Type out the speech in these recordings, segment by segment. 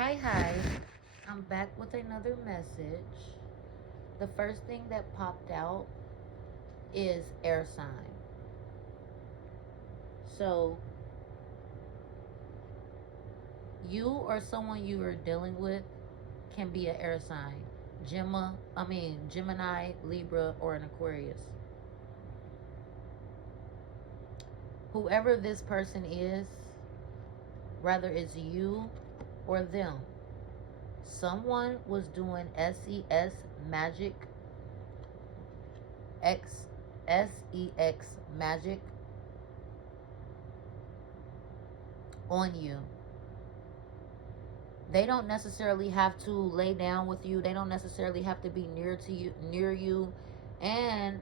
Hi. I'm back with another message. The first thing that popped out is air sign. So, you or someone you are dealing with can be an air sign. Gemini, Libra, or an Aquarius. Whoever this person is, whether it's you or them, someone was doing SES magic, XSEX magic on you. They don't necessarily have to lay down with you. They don't necessarily have to be near you. And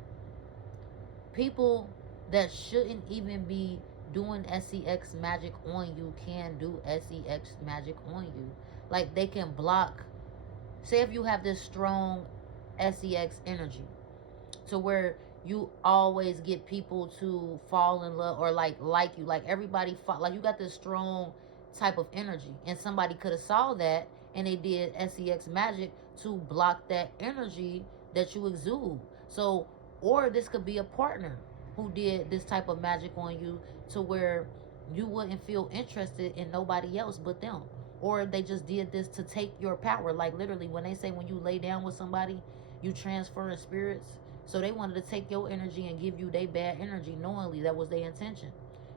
people that shouldn't even be doing SEX magic on you can do SEX magic on you. Like they can block, say if you have this strong SEX energy to where you always get people to fall in love or like you, like everybody like you got this strong type of energy, and somebody could have saw that and they did SEX magic to block that energy that you exude. So, or this could be a partner who did this type of magic on you to where you wouldn't feel interested in nobody else but them, or they just did this to take your power. Like literally when they say when you lay down with somebody you transfer in spirits, so they wanted to take your energy and give you their bad energy knowingly. That was their intention.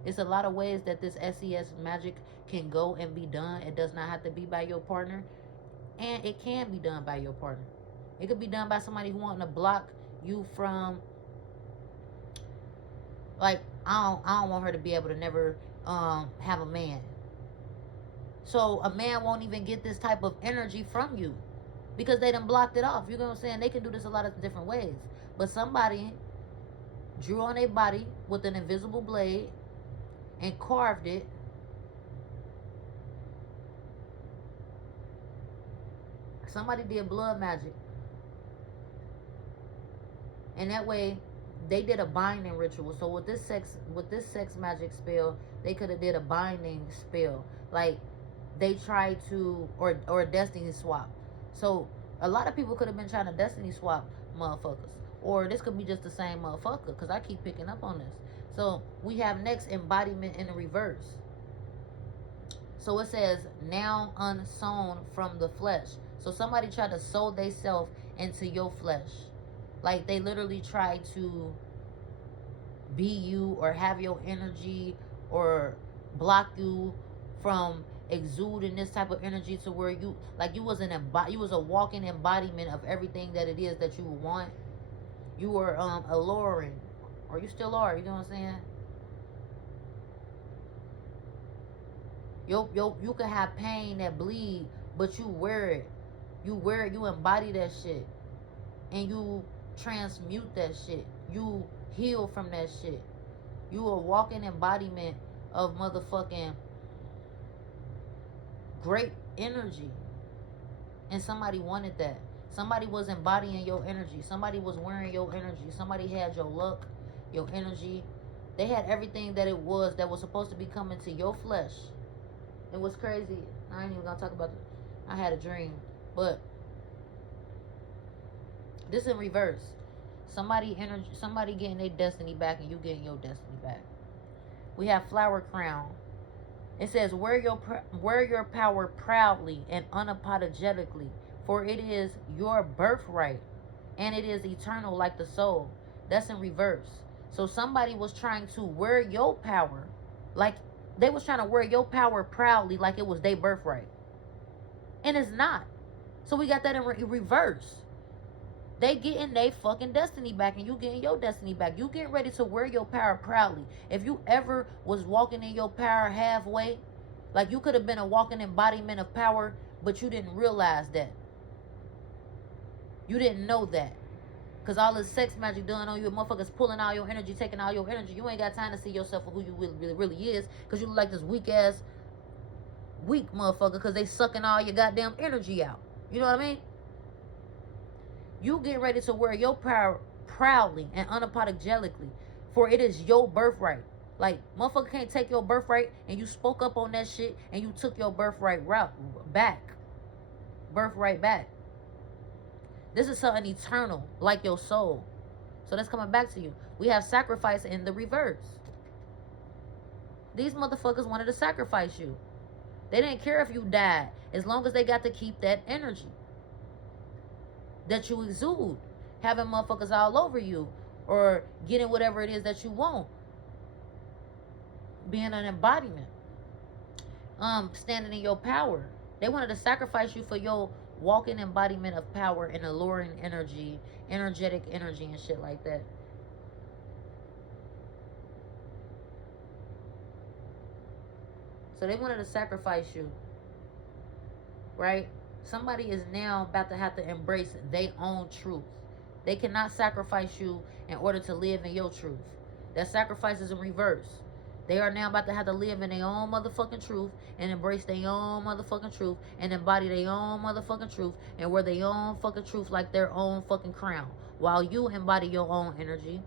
It's a lot of ways that this SES magic can go and be done. It does not have to be by your partner, and it can be done by your partner. It could be done by somebody who wanting to block you from, like, I don't want her to be able to never have a man. So a man won't even get this type of energy from you because they done blocked it off. You know what I'm saying? They can do this a lot of different ways. But somebody drew on a body with an invisible blade and carved it. Somebody did blood magic. And that way they did a binding ritual. So with this sex magic spell, they could have did a binding spell. Like they tried to, or a destiny swap. So a lot of people could have been trying to destiny swap motherfuckers. Or this could be just the same motherfucker, because I keep picking up on this. So we have next embodiment in the reverse. So it says, now unsown from the flesh. So somebody tried to sow themselves into your flesh. Like they literally tried to be you or have your energy or block you from exuding this type of energy to where you, like you was you was a walking embodiment of everything that it is that you want. You were alluring, or you still are, you know what I'm saying? You can have pain that bleed, but you wear it. You wear it, you embody that shit. And you transmute that shit. You heal from that shit. You a walking embodiment of motherfucking great energy. And somebody wanted that. Somebody was embodying your energy. Somebody was wearing your energy. Somebody had your luck, your energy. They had everything that it was that was supposed to be coming to your flesh. It was crazy. I ain't even gonna talk about it. I had a dream. But this in reverse. Somebody getting their destiny back and you getting your destiny back. We have flower crown. It says, wear your power proudly and unapologetically, for it is your birthright and it is eternal like the soul. That's in reverse. So somebody was trying to wear your power, like they was trying to wear your power proudly like it was their birthright. And it's not. So we got that in reverse. They getting their fucking destiny back and you getting your destiny back. You getting ready to wear your power proudly. If you ever was walking in your power halfway, like you could have been a walking embodiment of power, but you didn't realize that. You didn't know that. Because all this sex magic done on you, motherfuckers pulling all your energy, taking all your energy. You ain't got time to see yourself for who you really is. Because you look like this weak motherfucker, because they sucking all your goddamn energy out. You know what I mean? You get ready to wear your power proudly and unapologetically, for it is your birthright. Like, motherfucker can't take your birthright, and you spoke up on that shit, and you took your birthright route back. Birthright back. This is something eternal, like your soul. So that's coming back to you. We have sacrifice in the reverse. These motherfuckers wanted to sacrifice you. They didn't care if you died, as long as they got to keep that energy that you exude, having motherfuckers all over you, or getting whatever it is that you want, being an embodiment, standing in your power. They wanted to sacrifice you for your walking embodiment of power and alluring energy, energetic energy and shit like that. So they wanted to sacrifice you, right? Somebody is now about to have to embrace their own truth. They cannot sacrifice you in order to live in your truth. That sacrifice is in reverse. They are now about to have to live in their own motherfucking truth and embrace their own motherfucking truth and embody their own motherfucking truth and wear their own fucking truth like their own fucking crown. While you embody your own energy.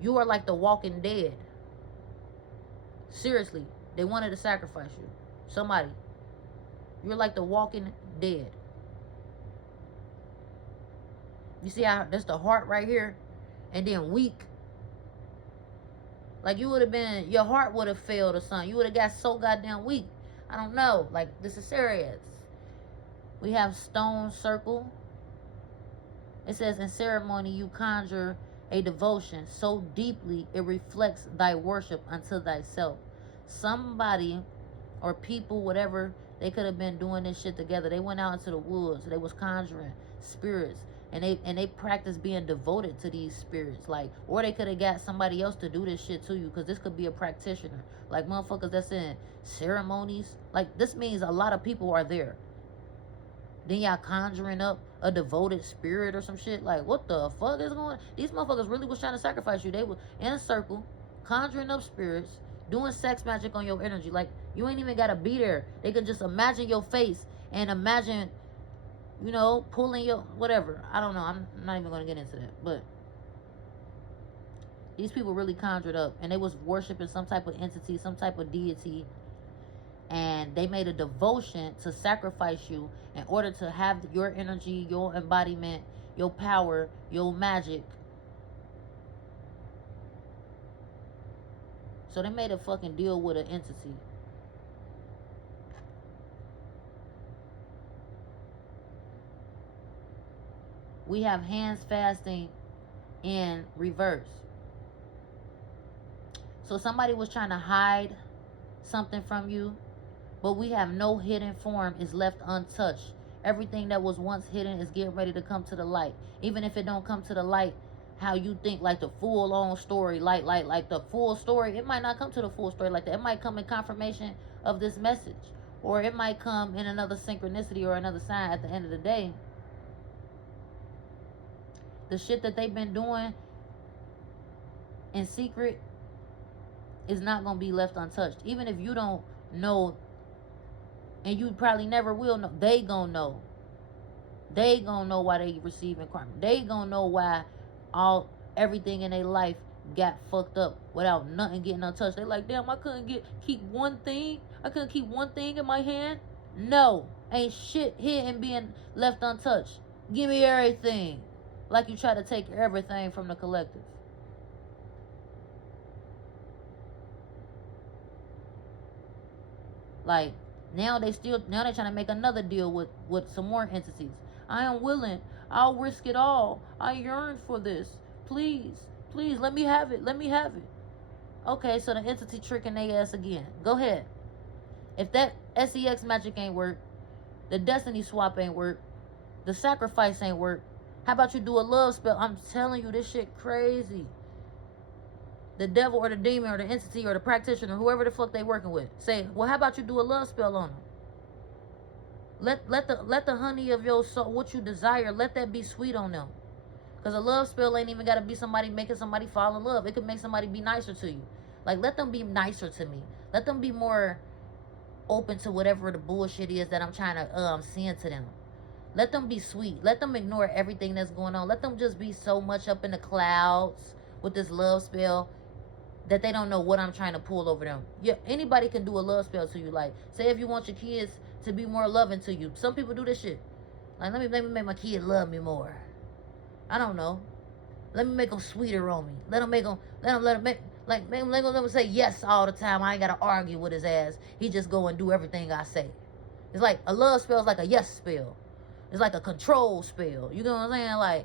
You are like the walking dead. Seriously, they wanted to sacrifice you. Somebody. You're like the walking dead. You see how that's the heart right here? And then weak. Like you would have been, your heart would have failed or something. You would have got so goddamn weak. I don't know. Like, this is serious. We have stone circle. It says, in ceremony you conjure a devotion so deeply it reflects thy worship unto thyself. Somebody or people, whatever, they could have been doing this shit together. They went out into the woods. They was conjuring spirits. And they practice being devoted to these spirits. Like, or they could have got somebody else to do this shit to you. Because this could be a practitioner. Like, motherfuckers that's in ceremonies. Like, this means a lot of people are there. Then y'all conjuring up a devoted spirit or some shit. Like, what the fuck is going on? These motherfuckers really was trying to sacrifice you. They were in a circle, conjuring up spirits, doing sex magic on your energy. Like, you ain't even got to be there. They could just imagine your face and imagine, you know, pulling your whatever. I don't know. I'm not even going to get into that. But these people really conjured up. And they was worshiping some type of entity, some type of deity. And they made a devotion to sacrifice you in order to have your energy, your embodiment, your power, your magic. So they made a fucking deal with an entity. We have hands fasting in reverse. So somebody was trying to hide something from you, but we have no hidden form is left untouched. Everything that was once hidden is getting ready to come to the light. Even if it don't come to the light how you think, like the full-on story, like the full story, it might not come to the full story like that. It might come in confirmation of this message. Or it might come in another synchronicity or another sign at the end of the day. The shit that they've been doing in secret is not going to be left untouched. Even if you don't know, and you probably never will know, they going to know. They going to know why they receiving karma. They going to know why everything in their life got fucked up without nothing getting untouched. They like, damn, I couldn't keep one thing. I couldn't keep one thing in my hand. No, ain't shit hidden being left untouched. Give me everything. Like you try to take everything from the collective. Like, now they trying to make another deal with some more entities. I am willing. I'll risk it all. I yearn for this. Please, let me have it. Let me have it. Okay, so the entity tricking their ass again. Go ahead. If that SEX magic ain't work, the destiny swap ain't work, the sacrifice ain't work, how about you do a love spell? I'm telling you, this shit crazy. The devil or the demon or the entity or the practitioner, whoever the fuck they working with, say, well, how about you do a love spell on them? Let the honey of your soul, what you desire, let that be sweet on them. Because a love spell ain't even got to be somebody making somebody fall in love. It could make somebody be nicer to you. Like, let them be nicer to me. Let them be more open to whatever the bullshit is that I'm trying to send to them. Let them be sweet. Let them ignore everything that's going on. Let them just be so much up in the clouds with this love spell. that they don't know what I'm trying to pull over them. Yeah, anybody can do a love spell to you. Like, say if you want your kids to be more loving to you. Some people do this shit. Like, let me make my kid love me more. I don't know. Let me make them sweeter on me. Let them let them say yes all the time. I ain't gotta argue with his ass. He just go and do everything I say. It's like a love spell is like a yes spell. It's like a control spell. You know what I'm saying? Like,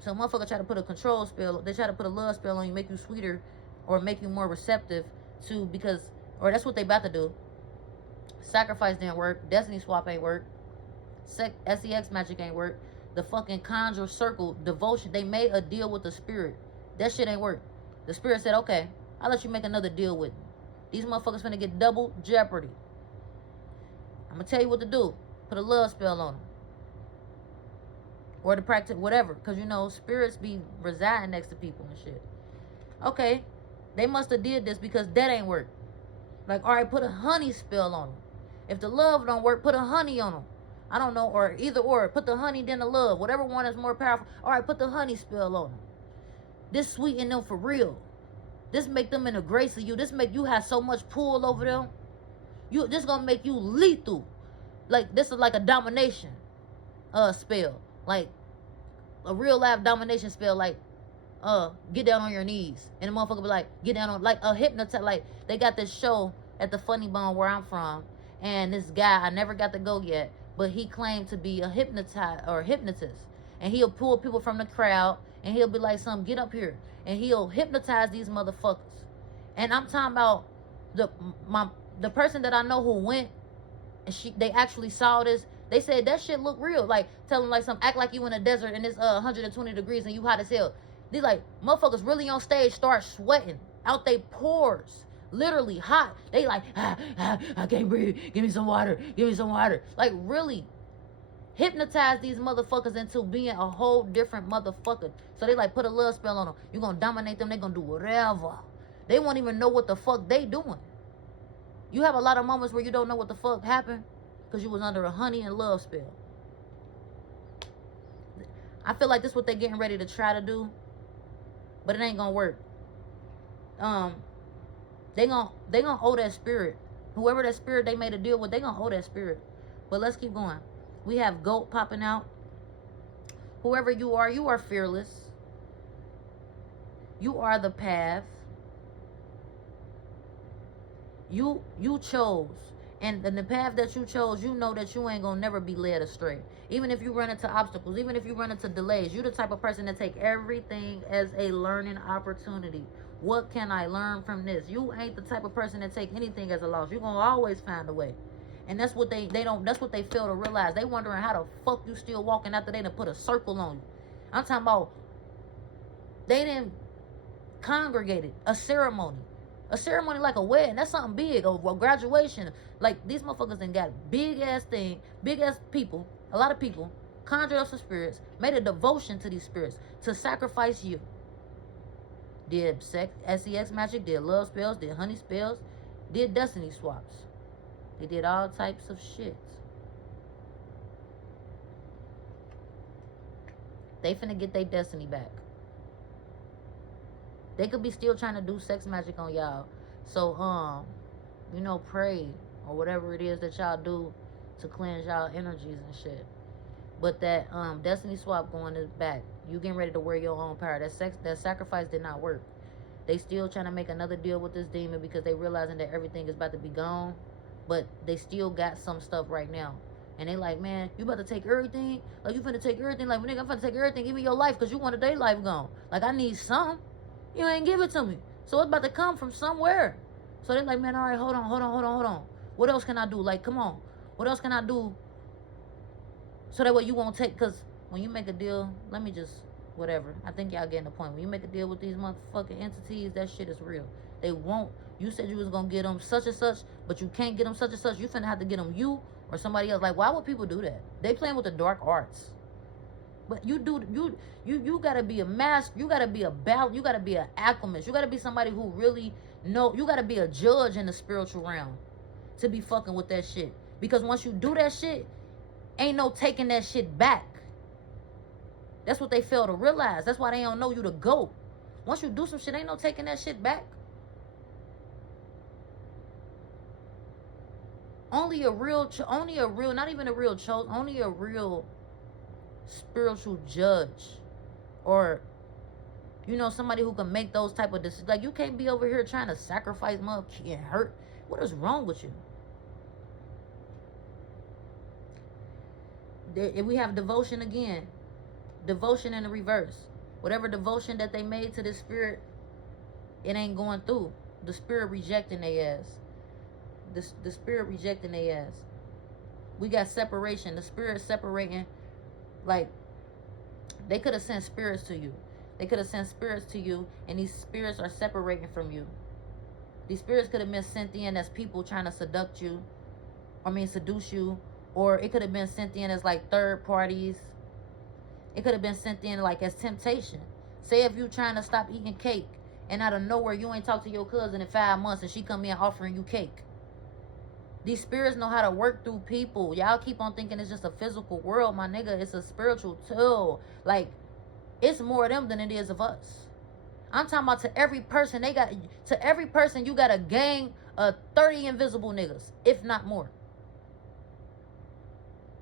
so motherfucker try to put a control spell. They try to put a love spell on you, make you sweeter, or make you more receptive to, because, or that's what they about to do. Sacrifice didn't work. Destiny swap ain't work. SEX magic ain't work. The fucking conjure circle devotion, they made a deal with the spirit. That shit ain't work. The spirit said, okay, I'll let you make another deal with me. These motherfuckers finna get double jeopardy. I'm gonna tell you what to do. Put a love spell on them. Or to practice whatever. Because, you know, spirits be residing next to people and shit. Okay. They must have did this because that ain't work. Like, all right, put a honey spell on them. If the love don't work, put a honey on them. I don't know, or either or. Put the honey, then the love. Whatever one is more powerful. All right, put the honey spell on them. This sweeten them for real. This make them in the grace of you. This make you have so much pull over them. This gonna make you lethal. Like, this is like a domination spell. Like, a real life domination spell. Like, get down on your knees. And the motherfucker be like, get down on, like a hypnotist. Like, they got this show at the Funny Bone where I'm from. And this guy, I never got to go yet, but he claimed to be a hypnotist. And he'll pull people from the crowd, and he'll be like, "Some, get up here." And he'll hypnotize these motherfuckers. And I'm talking about the person that I know who went, and they actually saw this. They said that shit look real. Like, tell them like some, act like you in a desert and it's 120 degrees and you hot as hell. These like motherfuckers really on stage start sweating out they pores. Literally hot. They like, I can't breathe. Give me some water. Give me some water. Like, really hypnotize these motherfuckers into being a whole different motherfucker. So they like put a love spell on them. You gonna dominate them. They gonna do whatever. They won't even know what the fuck they doing. You have a lot of moments where you don't know what the fuck happened because you was under a honey and love spell. I feel like this is what they getting ready to try to do, but it ain't gonna work. They gonna owe that spirit. Whoever that spirit they made a deal with, they gonna owe that spirit. But let's keep going. We have GOAT popping out. Whoever you are fearless. You are the path. You chose. And the path that you chose, you know that you ain't gonna never be led astray. Even if you run into obstacles, even if you run into delays, you the type of person that take everything as a learning opportunity. What can I learn from this? You ain't the type of person that take anything as a loss. You're gonna always find a way. And that's what they don't, that's what they fail to realize. They wondering how the fuck you still walking after they done put a circle on you. I'm talking about they didn't congregate a ceremony. A ceremony like a wedding, that's something big, or graduation. Like, these motherfuckers done got big ass thing, big ass people, a lot of people, conjured up some spirits, made a devotion to these spirits, to sacrifice you. Did SEX magic, did love spells, did honey spells, did destiny swaps. They did all types of shit. They finna get their destiny back. They could be still trying to do sex magic on y'all. So, you know, pray or whatever it is that y'all do to cleanse y'all energies and shit. But that destiny swap going is back. You getting ready to wear your own power. That sacrifice did not work. They still trying to make another deal with this demon because they realizing that everything is about to be gone. But they still got some stuff right now. And they like, man, you about to take everything? Like, you finna take everything? Like, nigga, I'm finna take everything. Give me your life because you wanted their life gone. Like, I need some. You ain't give it to me. So it's about to come from somewhere. So they're like, man, all right, hold on. What else can I do? Like, come on. What else can I do so that way you won't take? Because when you make a deal, let me just, whatever. I think y'all getting the point. When you make a deal with these motherfucking entities, that shit is real. They won't. You said you was going to get them such and such, but you can't get them such and such. You finna have to get them you or somebody else. Like, why would people do that? They playing with the dark arts. But you gotta be a master. You gotta be a balance. You gotta be an alchemist. You gotta be somebody who really know. You gotta be a judge in the spiritual realm to be fucking with that shit. Because once you do that shit, ain't no taking that shit back. That's what they fail to realize. That's why they don't know you the GOAT. Once you do some shit, ain't no taking that shit back. Only a real, not even a real only a real spiritual judge, or somebody who can make those type of decisions. Like, you can't be over here trying to sacrifice motherfucker and hurt. What is wrong with you? If we have devotion again, devotion in the reverse. Whatever devotion that they made to this spirit, it ain't going through. The spirit rejecting their ass. The spirit rejecting their ass. We got separation. The spirit separating. Like, they could have sent spirits to you. They could have sent spirits to you, and these spirits are separating from you. These spirits could have been sent in as people trying to seduce you, or it could have been sent in as like third parties. It could have been sent in like as temptation. Say if you trying to stop eating cake, and out of nowhere you ain't talked to your cousin in 5 months, and she come in offering you cake. These spirits know how to work through people. Y'all keep on thinking it's just a physical world, my nigga. It's a spiritual tool. Like, it's more of them than it is of us. I'm talking about to every person you got a gang of 30 invisible niggas, if not more.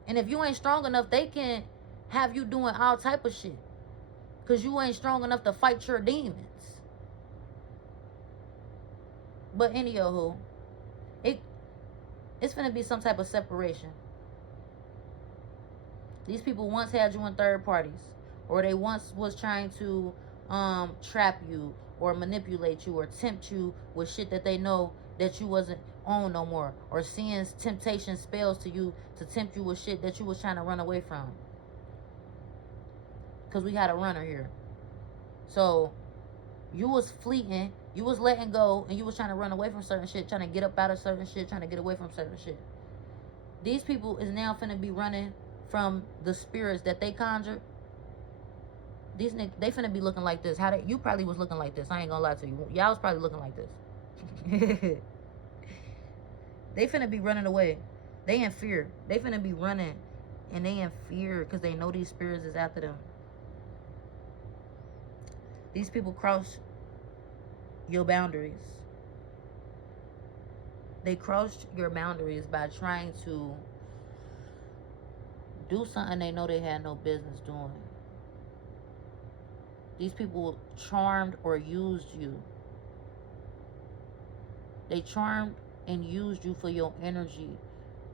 And if you ain't strong enough, they can have you doing all type of shit, because you ain't strong enough to fight your demons. But anywho, it's gonna be some type of separation. These people once had you in third parties, or they once was trying to trap you or manipulate you or tempt you with shit that they know that you wasn't on no more, or seeing temptation spells to you to tempt you with shit that you was trying to run away from. Because we had a runner here. So you was fleeting, you was letting go, and you was trying to run away from certain shit, trying to get up out of certain shit, trying to get away from certain shit. These people is now finna be running from the spirits that they conjured. These niggas, they finna be looking like this. You probably was looking like this. I ain't gonna lie to you. Y'all was probably looking like this. They finna be running away. They in fear. They finna be running, and they in fear because they know these spirits is after them. These people cross your boundaries. They crossed your boundaries by trying to do something they know they had no business doing. These people charmed or used you. They charmed and used you for your energy,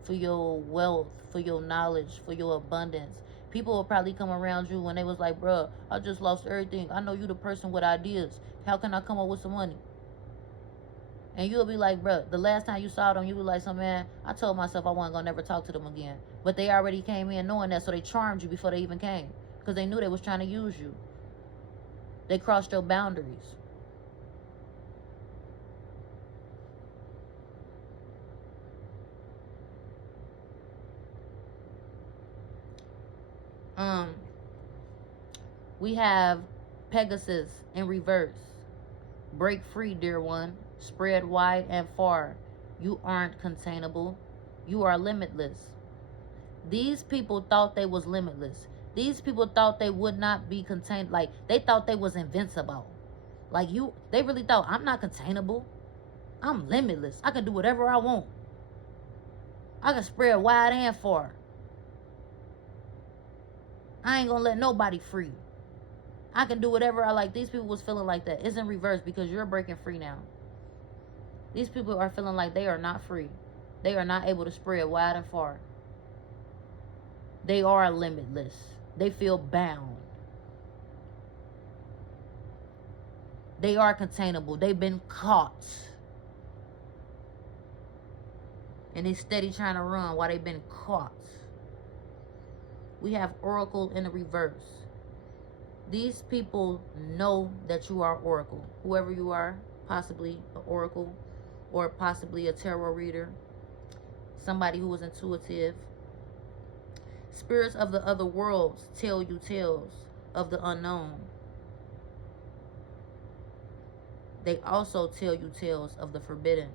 for your wealth, for your knowledge, for your abundance. People will probably come around you when they was like, bruh, I just lost everything. I know you the person with ideas. How can I come up with some money? And you'll be like, bruh, the last time you saw them, you be like, man, I told myself I wasn't going to never talk to them again. But they already came in knowing that, so they charmed you before they even came. Because they knew they was trying to use you. They crossed your boundaries. We have Pegasus in reverse. Break free, dear one. Spread wide and far. You aren't containable. You are limitless. These people thought they was limitless. These people thought they would not be contained. Like, they thought they was invincible. Like, they really thought, I'm not containable. I'm limitless. I can do whatever I want. I can spread wide and far. I ain't gonna let nobody free. I can do whatever I like. These people was feeling like that. It's in reverse because you're breaking free now. These people are feeling like they are not free. They are not able to spread wide and far. They are limitless. They feel bound. They are containable. They've been caught. And they steady trying to run while they've been caught. We have Oracle in the reverse. These people know that you are Oracle. Whoever you are, possibly an Oracle, or possibly a tarot reader, somebody who is intuitive. Spirits of the other worlds tell you tales of the unknown. They also tell you tales of the forbidden.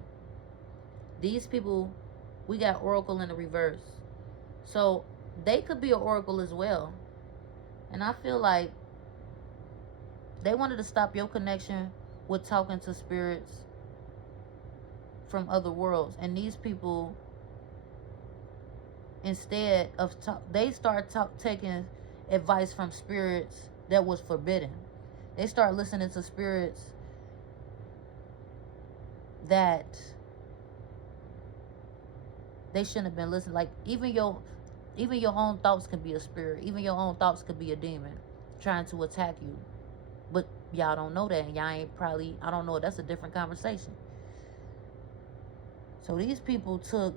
These people, we got Oracle in the reverse. So they could be an Oracle as well. And I feel like They wanted to stop your connection with talking to spirits from other worlds. And these people, instead of they start taking advice from spirits that was forbidden. They start listening to spirits that they shouldn't have been listening. Like even your own thoughts can be a spirit. Even your own thoughts could be a demon trying to attack you. But y'all don't know that, and y'all ain't probably, I don't know, that's a different conversation. So these people took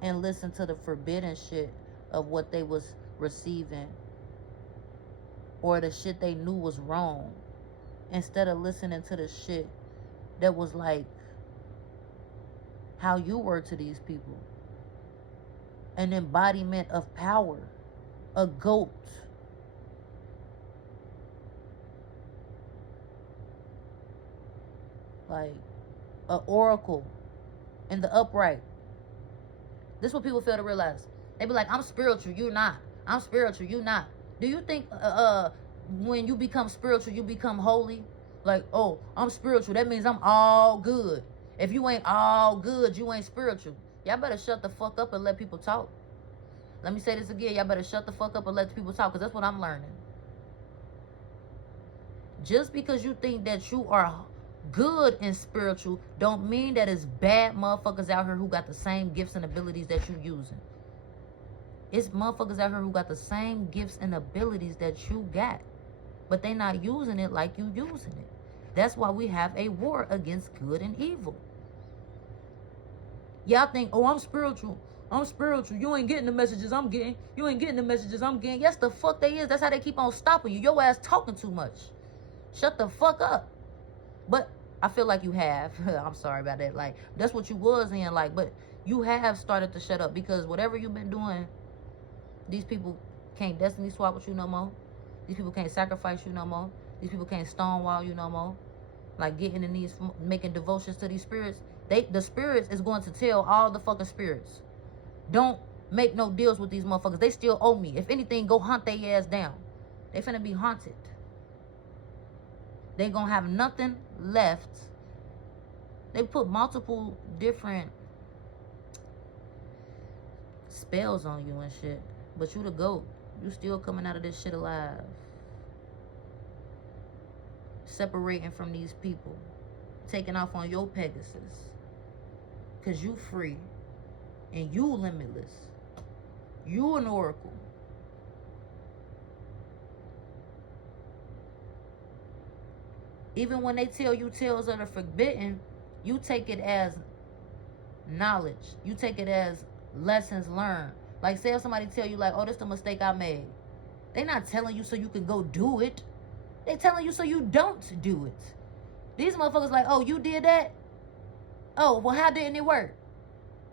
and listened to the forbidden shit of what they was receiving, or the shit they knew was wrong, instead of listening to the shit that was like how you were to these people. An embodiment of power. A goat. Like an oracle in the upright. This is what people fail to realize. They be like, I'm spiritual, you're not. I'm spiritual, you not. Do you think when you become spiritual, you become holy? Like, oh, I'm spiritual, that means I'm all good. If you ain't all good, you ain't spiritual. Y'all better shut the fuck up and let people talk. Let me say this again. Y'all better shut the fuck up and let people talk, because that's what I'm learning. Just because you think that you are good and spiritual don't mean that it's bad motherfuckers out here who got the same gifts and abilities that you using. It's motherfuckers out here who got the same gifts and abilities that you got, but they not using it like you using it. That's why we have a war against good and evil. Y'all think, oh, I'm spiritual. I'm spiritual. You ain't getting the messages I'm getting. You ain't getting the messages I'm getting. Yes, the fuck they is. That's how they keep on stopping you. Your ass talking too much. Shut the fuck up. But I feel like you have. I'm sorry about that. Like, that's what you was in. Like, but you have started to shut up, because whatever you've been doing, these people can't destiny swap with you no more. These people can't sacrifice you no more. These people can't stonewall you no more. Like getting in these, making devotions to these spirits. The spirits is going to tell all the fucking spirits, don't make no deals with these motherfuckers. They still owe me. If anything, go hunt their ass down. They finna be haunted. They gonna have nothing left. They put multiple different spells on you and shit. But you the GOAT. You still coming out of this shit alive. Separating from these people. Taking off on your Pegasus. Because you free. And you limitless. You an oracle. Even when they tell you tales that are forbidden, you take it as knowledge. You take it as lessons learned. Like, say if somebody tell you, like, oh, this is the mistake I made. They not telling you so you can go do it. They telling you so you don't do it. These motherfuckers like, oh, you did that? Oh, well, how didn't it work?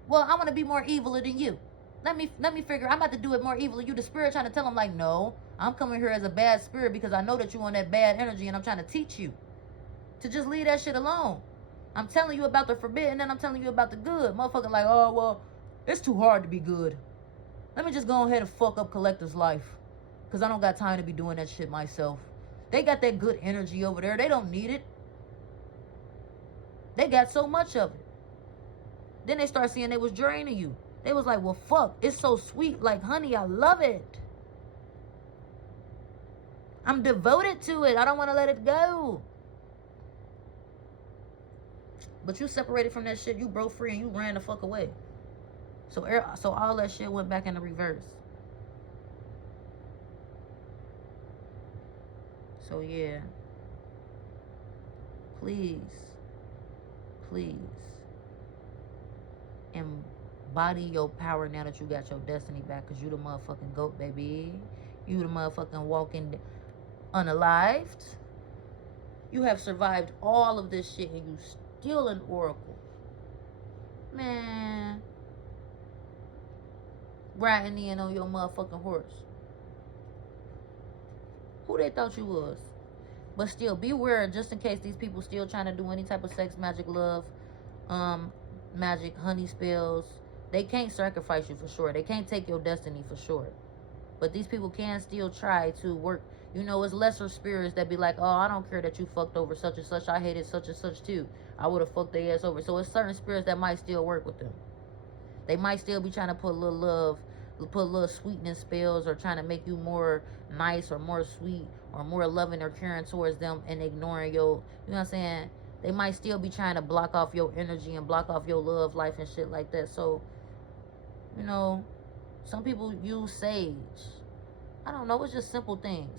Well, I want to be more evil than you. Let me figure, I'm about to do it more evil than you. The spirit trying to tell them, like, no, I'm coming here as a bad spirit because I know that you on that bad energy, and I'm trying to teach you to just leave that shit alone. I'm telling you about the forbidden, and I'm telling you about the good. Motherfucker like, oh, well, it's too hard to be good. Let me just go ahead and fuck up Collector's life, because I don't got time to be doing that shit myself. They got that good energy over there. They don't need it. They got so much of it. Then they start seeing they was draining you. They was like, well, fuck, it's so sweet. Like, honey, I love it. I'm devoted to it. I don't want to let it go. But you separated from that shit. You broke free and you ran the fuck away. So all that shit went back in the reverse. So, yeah. Please. Embody your power now that you got your destiny back. Because you the motherfucking GOAT, baby. You the motherfucking walking unalived. You have survived all of this shit and you still an oracle. Man. Riding in on your motherfucking horse. Who they thought you was? But still, beware, just in case these people still trying to do any type of sex, magic, love, magic, honey spells. They can't sacrifice you for sure. They can't take your destiny for sure. But these people can still try to work You know, it's lesser spirits that be like, oh, I don't care that you fucked over such and such. I hated such and such too. I would have fucked their ass over. So it's certain spirits that might still work with them. They might still be trying to put a little love, put a little sweetness spells, or trying to make you more nice or more sweet or more loving or caring towards them, and ignoring your, you know what I'm saying? They might still be trying to block off your energy and block off your love life and shit like that. So, you know, some people use sage. I don't know. It's just simple things.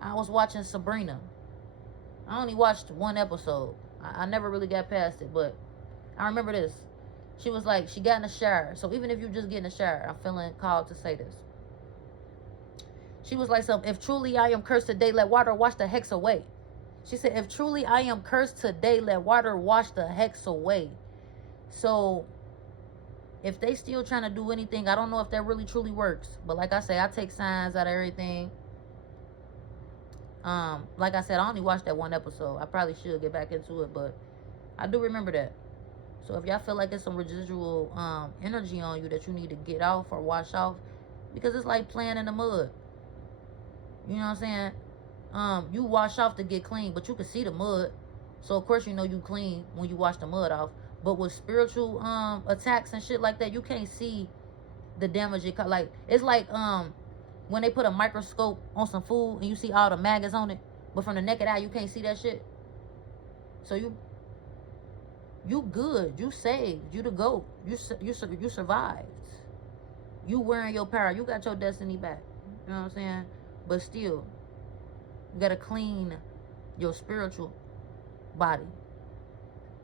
I was watching Sabrina. I only watched one episode. I never really got past it, but I remember this. She was like, she got in the shower. So even if you just get in the shower, I'm feeling called to say this. She was like, if truly I am cursed today, let water wash the hex away. She said, if truly I am cursed today, let water wash the hex away. So if they still trying to do anything, I don't know if that really truly works. But like I say, I take signs out of everything. Like I said, I only watched that one episode. I probably should get back into it, but I do remember that. So if y'all feel like there's some residual energy on you that you need to get off or wash off, because it's like playing in the mud. You know what I'm saying? You wash off to get clean, but you can see the mud. So of course you know you clean when you wash the mud off. But with spiritual attacks and shit like that, you can't see the damage it like. It's like when they put a microscope on some food and you see all the maggots on it, but from the naked eye you can't see that shit. So you good, you saved, you the GOAT, you survived. You wearing your power, you got your destiny back. You know what I'm saying? But still, you gotta clean your spiritual body.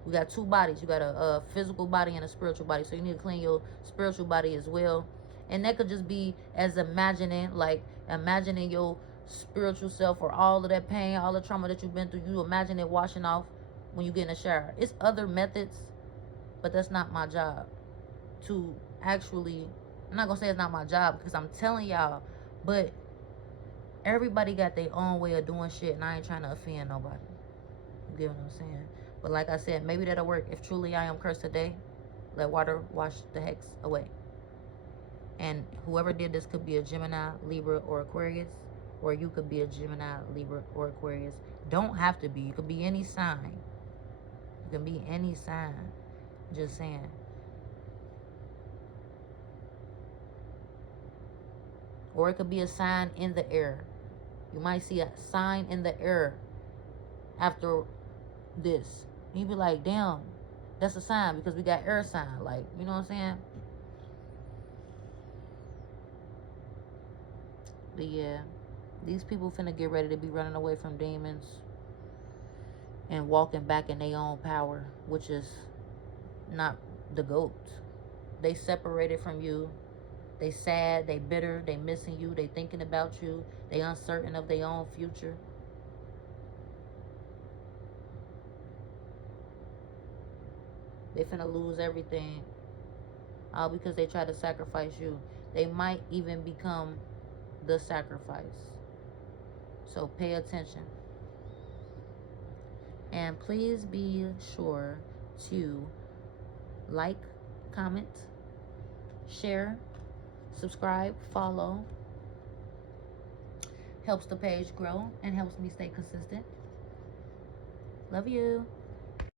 We got two bodies. You got a physical body and a spiritual body. So you need to clean your spiritual body as well. And that could just be as imagining your spiritual self, or all of that pain, all the trauma that you've been through. You imagine it washing off when you get in the shower. It's other methods, but that's not my job to actually. I'm not gonna say it's not my job, because I'm telling y'all, but everybody got their own way of doing shit, and I ain't trying to offend nobody. You get what I'm saying? But like I said, maybe that'll work. If truly I am cursed today, let water wash the hex away. And whoever did this could be a Gemini, Libra, or Aquarius. Or you could be a Gemini, Libra, or Aquarius. Don't have to be. You could be any sign. You can be any sign. Just saying. Or it could be a sign in the air. You might see a sign in the air after this. And you be like, damn, that's a sign, because we got air sign. Like, you know what I'm saying? But yeah, these people finna get ready to be running away from demons and walking back in their own power, which is not the GOAT. They separated from you. They sad, they bitter, they missing you, they thinking about you, they uncertain of their own future. They finna lose everything, all because they try to sacrifice you. They might even become the sacrifice. So pay attention. And please be sure to like, comment, share, subscribe, follow. Helps the page grow and helps me stay consistent. Love you.